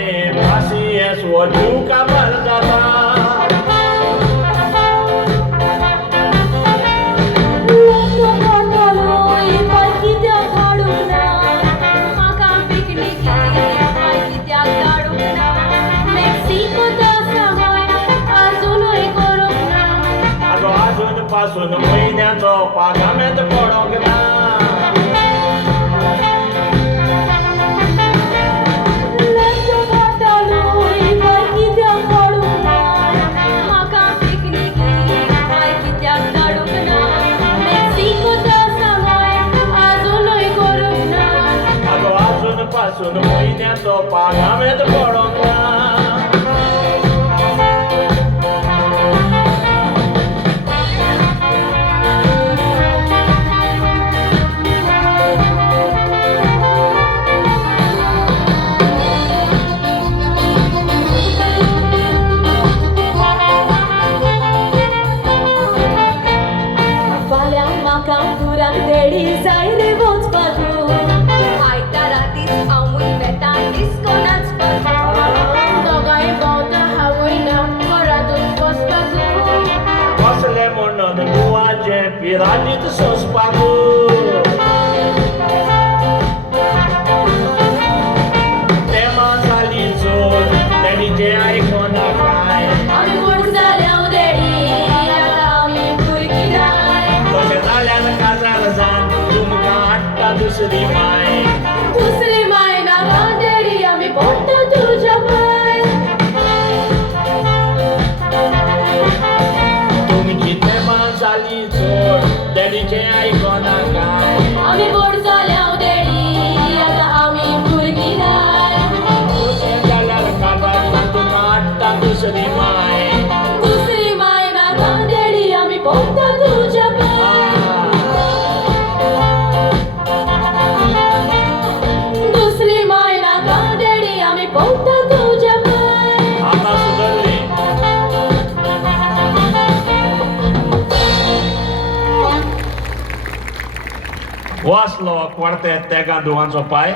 रे फाशी असो जीव का भर जाता पासून महिन्याचो पागामेत पडोंक ना अजून पासून महिन्याचो पागामेत पडोंक ना Piradit सोसपाक तेमा जाली चोर तेणीचे आयकोना काय आमी मोठ जाल्याव देडी आतां आमी भुरगीं जाय तशें जाल्यार काजार जावन तुमकां हाडटा दुसरी माय नाका देडी आमी पडटा तुज्या पांय तुमची तेमा जाली चोर तेणीचे आयकोना काय आमी मोठ जाल्याव देडी आतां आमी भुरगीं जाय तशें जाल्यार काजार जावन तुमकां हाडटा दुसरी माय नाका देडी आमी पडटा तुज्या पांय नाका देडी आमी पडटा तुज्या पांय आता सुधरली वाचलो quartet तेगा दुवांचो पाय